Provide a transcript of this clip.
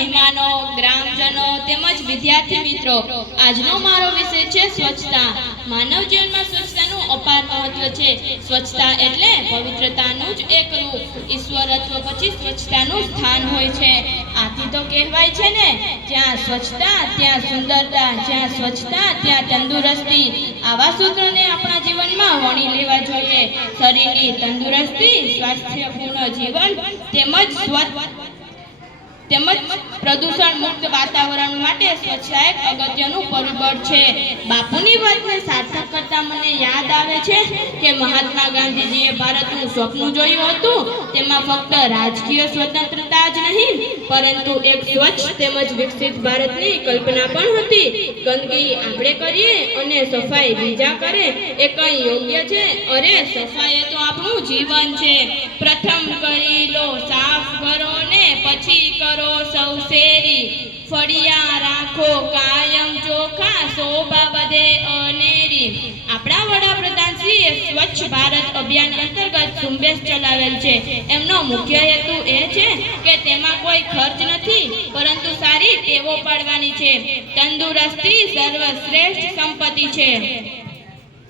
મહેમાનો ગ્રામજનો તેમજ વિદ્યાર્થી મિત્રો, આજનો મારો વિષય છે સ્વચ્છતા. માનવ જીવનમાં સ્વચ્છતાનું અપાર મહત્વ છે. સ્વચ્છતા એટલે પવિત્રતાનું જ એક રૂપ. ઈશ્વરત્વ પછી સ્વચ્છતાનું સ્થાન હોય છે. આથી તો કહેવાય છે ને, જ્યાં સ્વચ્છતા, ત્યાં સુંદરતા, જ્યાં સ્વચ્છતા, ત્યાં તંદુરસ્તી. આવા સૂત્રોને આપણા જીવનમાં વણી લેવા જોઈએ. શરીરની તંદુરસ્તી, સ્વાસ્થ્યપૂર્ણ જીવન તેમજ સ્વચ્છ તેમજ પ્રદૂષણ મુક્ત વાતાવરણ માટે સ્વચ્છતા એક અગત્યનું પરિબળ છે. બાપુની વાતને સાર્થક કરતા મને યાદ આવે છે કે મહાત્મા ગાંધીજીએ ભારતનું સ્વપ્ન જોયું હતું. તેમાં ફક્ત રાજકીય સ્વતંત્રતા જ નહીં, પરંતુ એક સ્વચ્છ તેમજ વિકસિત ભારતની કલ્પના પણ હતી. ગંદકી આપણે કરીએ અને સફાઈ બીજા કરે એ કંઈ યોગ્ય છે? અરે, સફાઈ તો આપણું જીવન છે. પ્રથમ કરો સૌ શેરી. ફળિયા રાખો, કાયમ ચોખા, શોભા બધે અનેરી. આપણા વડાપ્રધાન શ્રીએ સ્વચ્છ ભારત અભિયાન અંતર્ગત ઝુંબેશ ચલાવેલ છે. એમનો મુખ્ય હેતુ એ છે કે તેમાં કોઈ ખર્ચ નથી, પરંતુ સારી ટેવો પાડવાની છે. તંદુરસ્તી સર્વશ્રેષ્ઠ સંપત્તિ છે.